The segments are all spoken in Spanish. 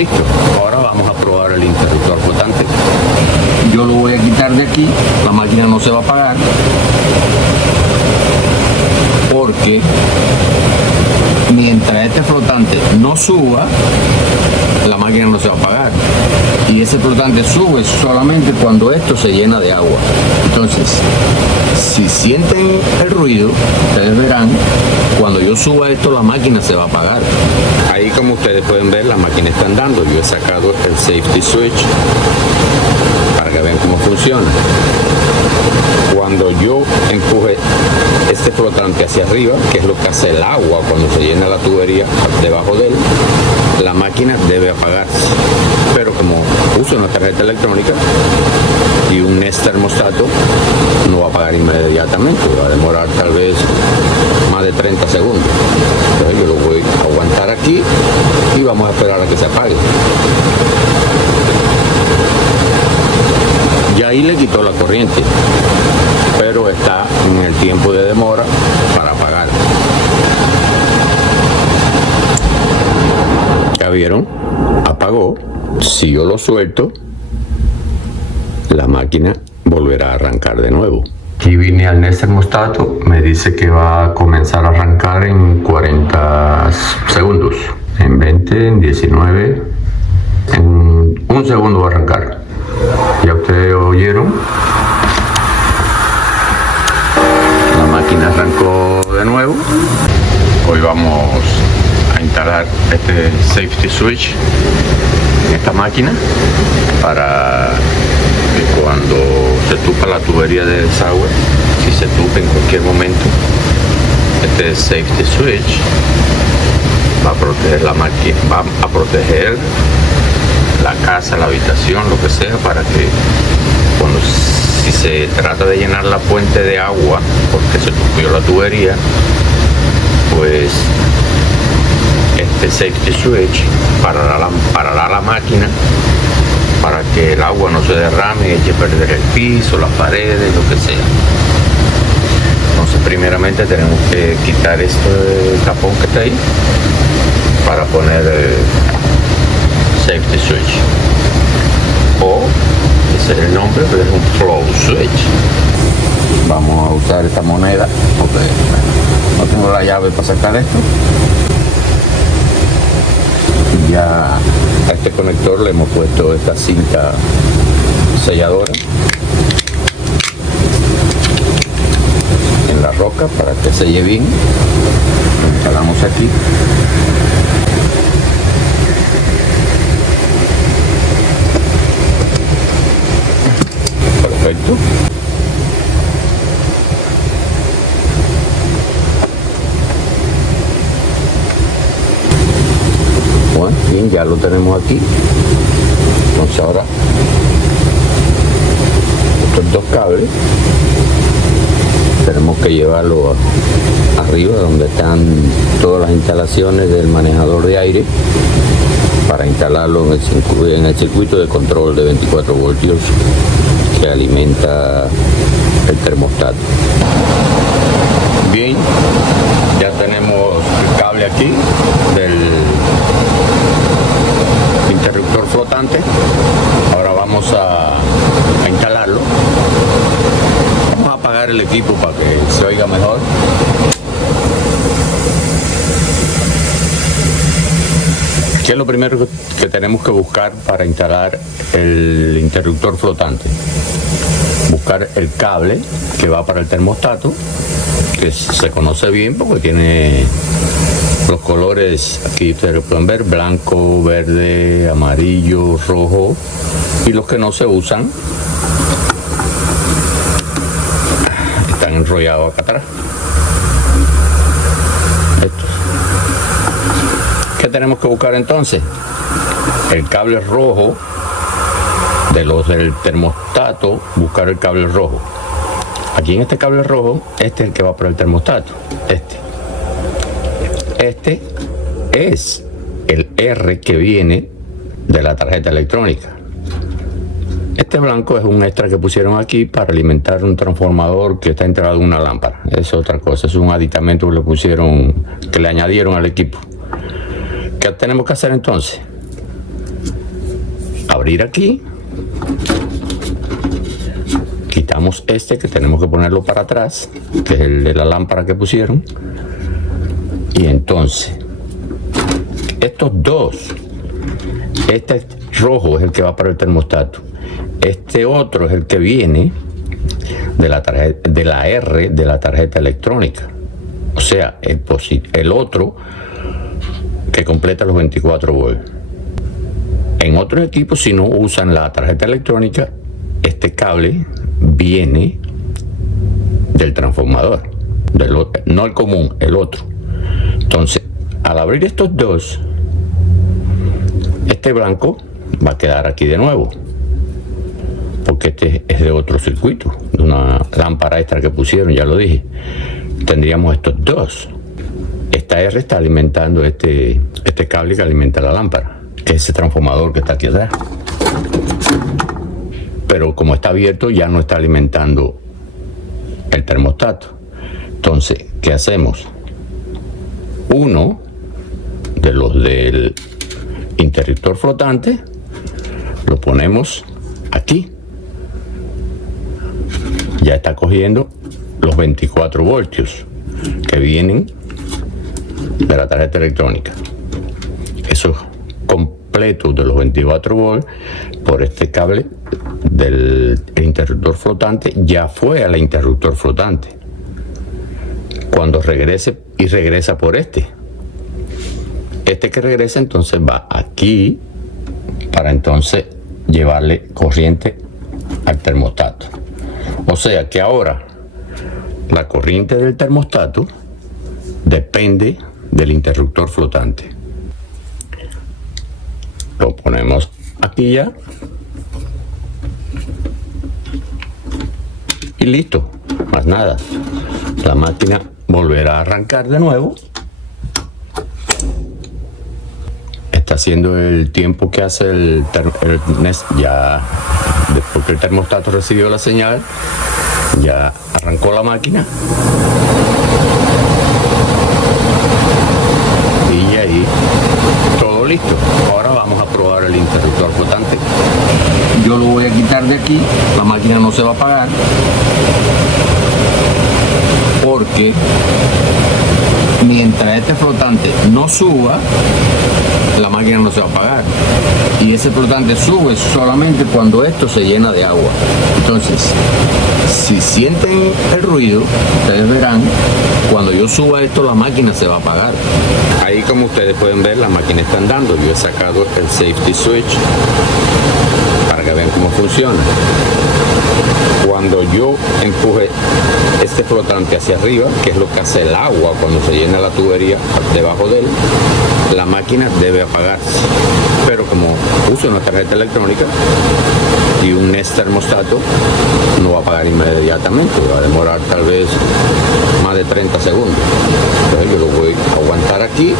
listo. Ahora vamos a probar el interruptor flotante. Yo lo voy a quitar de aquí, la máquina no se va a apagar porque mientras este flotante no suba, la máquina no se va a apagar, y ese flotante sube solamente cuando esto se llena de agua. Entonces, si sienten el ruido, ustedes verán, cuando yo suba esto, la máquina se va a apagar. Ahí, como ustedes pueden ver, la máquina está andando. Yo he sacado el safety switch para que vean cómo funciona. Cuando yo empuje este flotante hacia arriba, que es lo que hace el agua cuando se llena la tubería debajo de él, la máquina debe apagarse. Pero como uso una tarjeta electrónica y un Nest termostato, no va a apagar inmediatamente, va a demorar tal vez más de 30 segundos. Entonces yo lo voy a aguantar aquí y vamos a esperar a que se apague. Y ahí le quitó la corriente, pero está en el tiempo de demora para apagar. ¿Ya vieron? Apagó. Si yo lo suelto, la máquina volverá a arrancar de nuevo. Aquí vine al Nest termostato, me dice que va a comenzar a arrancar en 40 segundos, en 20, en 19, en un segundo va a arrancar. Ya ustedes oyeron, la máquina arrancó de nuevo. Hoy vamos a instalar este safety switch en esta máquina para que cuando se tupa la tubería de desagüe, si se tupa en cualquier momento, este safety switch va a proteger la máquina, va a proteger la casa, la habitación, lo que sea, para que si se trata de llenar la fuente de agua porque se tupió la tubería, pues este safety switch parará la máquina para que el agua no se derrame y eche a perder el piso, las paredes, lo que sea. Entonces, primeramente tenemos que quitar este tapón que está ahí para poner safety switch, o ese es el nombre, pero es un flow switch. Vamos a usar esta moneda porque no tengo la llave para sacar esto. Ya a este conector le hemos puesto esta cinta selladora en la roca para que selle bien. Lo instalamos aquí. Perfecto. Bueno, bien, ya lo tenemos aquí. Entonces ahora estos dos cables tenemos que llevarlo arriba donde están todas las instalaciones del manejador de aire para instalarlo en el circuito de control de 24 voltios que alimenta el termostato. Bien, ya tenemos el cable aquí del interruptor flotante. Ahora vamos a instalarlo. Vamos a apagar el equipo para que se oiga mejor. ¿Qué es lo primero que tenemos que buscar para instalar el interruptor flotante? Buscar el cable que va para el termostato, que se conoce bien porque tiene los colores, aquí ustedes lo pueden ver, blanco, verde, amarillo, rojo, y los que no se usan están enrollados acá atrás. ¿Qué tenemos que buscar entonces? El cable rojo de los del termostato, buscar el cable rojo. Aquí en este cable rojo, este es el que va para el termostato. Este es el R que viene de la tarjeta electrónica. Este blanco es un extra que pusieron aquí para alimentar un transformador que está integrado en una lámpara. Es otra cosa, es un aditamento que le pusieron, que le añadieron al equipo. ¿Qué tenemos que hacer entonces? abrir aquí, quitamos este que tenemos que ponerlo para atrás, que es el de la lámpara que pusieron, y entonces estos dos, este rojo es el que va para el termostato, este otro es el que viene de la tarjeta, de la R de la tarjeta electrónica, o sea, el otro que completa los 24 volts. En otros equipos, si no usan la tarjeta electrónica, este cable viene del transformador, no el común, el otro. Entonces, al abrir estos dos, este blanco va a quedar aquí de nuevo, porque este es de otro circuito, de una lámpara extra que pusieron, ya lo dije. Tendríamos estos dos. Esta R está alimentando este cable que alimenta la lámpara, que es ese transformador que está aquí atrás. Pero como está abierto, ya no está alimentando el termostato. Entonces, ¿qué hacemos? Uno de los del interruptor flotante lo ponemos aquí. Ya está cogiendo los 24 voltios que vienen de la tarjeta electrónica. Eso completo de los 24 volts por este cable del interruptor flotante ya fue al interruptor flotante. Cuando regrese, y regresa por este que regresa, entonces va aquí para entonces llevarle corriente al termostato. O sea que ahora la corriente del termostato depende del interruptor flotante. Lo ponemos aquí ya y listo, más nada. La máquina volverá a arrancar de nuevo. Está haciendo el tiempo que hace el ya, porque el termostato recibió la señal, ya arrancó la máquina. Y ahí todo listo. Ahora vamos a probar el interruptor flotante. Yo lo voy a quitar de aquí, la máquina no se va a apagar porque mientras este flotante no suba, la máquina no se va a apagar, y ese flotante sube solamente cuando esto se llena de agua. Entonces, si sienten el ruido, ustedes verán, cuando yo suba esto, la máquina se va a apagar. Ahí, como ustedes pueden ver, la máquina está andando. Yo he sacado el safety switch para que vean cómo funciona. Cuando yo empuje este flotante hacia arriba, que es lo que hace el agua cuando se llena la tubería debajo de él, la máquina debe apagarse. Pero como uso una tarjeta electrónica y un NES termostato, no va a apagar inmediatamente, va a demorar tal vez más de 30 segundos. Entonces yo lo voy a aguantar aquí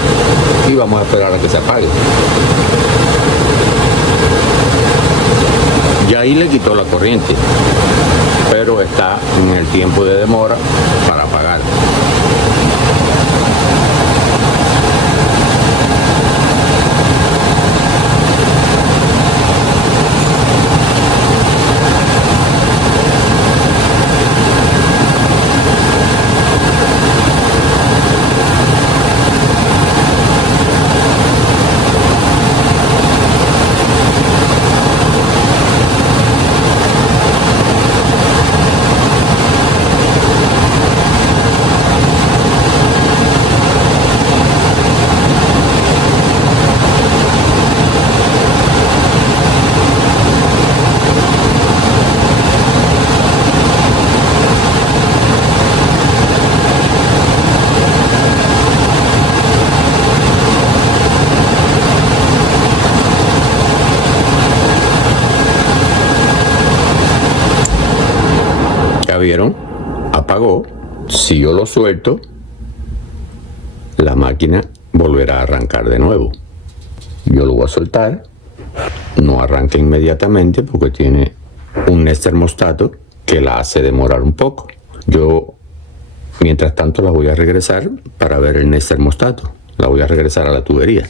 y vamos a esperar a que se apague. Y ahí le quitó la corriente, pero está en el tiempo de demora para apagar. ¿Vieron? Apagó. Si yo lo suelto, la máquina volverá a arrancar de nuevo. Yo lo voy a soltar. No arranca inmediatamente porque tiene un NES termostato que la hace demorar un poco. Yo, mientras tanto, la voy a regresar para ver el NES termostato. La voy a regresar a la tubería.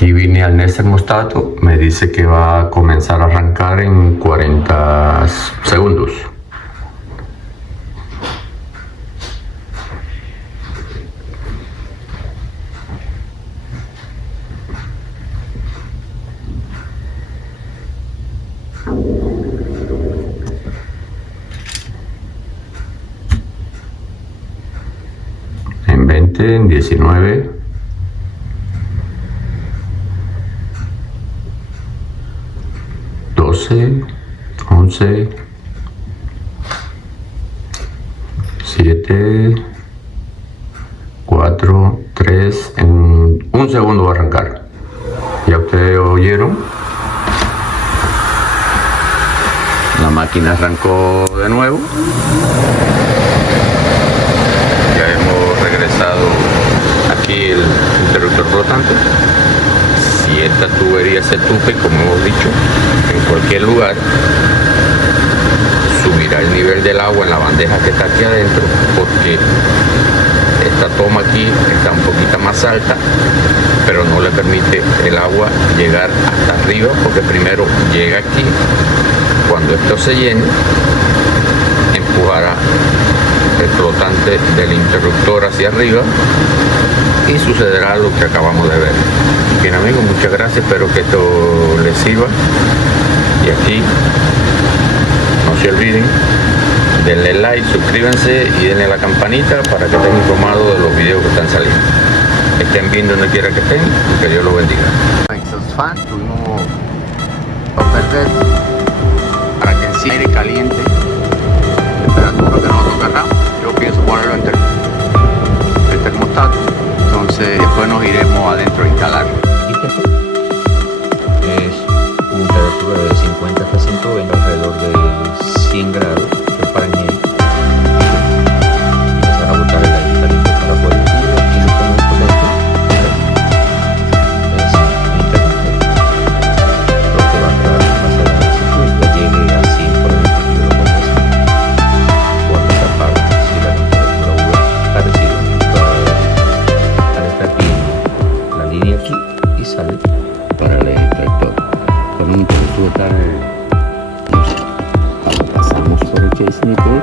Aquí vine al Nest termostato, me dice que va a comenzar a arrancar en 40 segundos. En 20, en 19, 12, 11, 7, 4, 3, en un segundo va a arrancar. Ya ustedes oyeron, la máquina arrancó de nuevo. Ya hemos regresado aquí el interruptor flotante. Si esta tubería se tupe, como hemos dicho, en cualquier lugar, subirá el nivel del agua en la bandeja que está aquí adentro, porque esta toma aquí está un poquito más alta, pero no le permite el agua llegar hasta arriba, porque primero llega aquí. Cuando esto se llene, empujará el flotante del interruptor hacia arriba y sucederá lo que acabamos de ver. Bien amigos, muchas gracias, espero que esto les sirva. Y aquí, no se olviden, denle like, suscríbanse y denle a la campanita para que estén informados de los videos que están saliendo. Estén viendo donde quiera que estén, que Dios los bendiga. Exhaust fan, tuvimos papel red para que encima aire caliente, temperatura que no tocará. Yo pienso ponerlo entre el termostato, entonces después nos iremos adentro a instalar. Es una temperatura de 50 hasta 120, alrededor de 100 grados de Fahrenheit. Empezar a botar el aire caliente para poder ir aquí no tengo un potente. Es mi interruptor. Lo que va a crear más adelante el circuito llegue a 100 por el efectivo de condensa. Cuando se apaga, si la temperatura está recibiendo, está aquí la línea aquí y sale para el extractor. Con un interruptor pasamos por el case nickel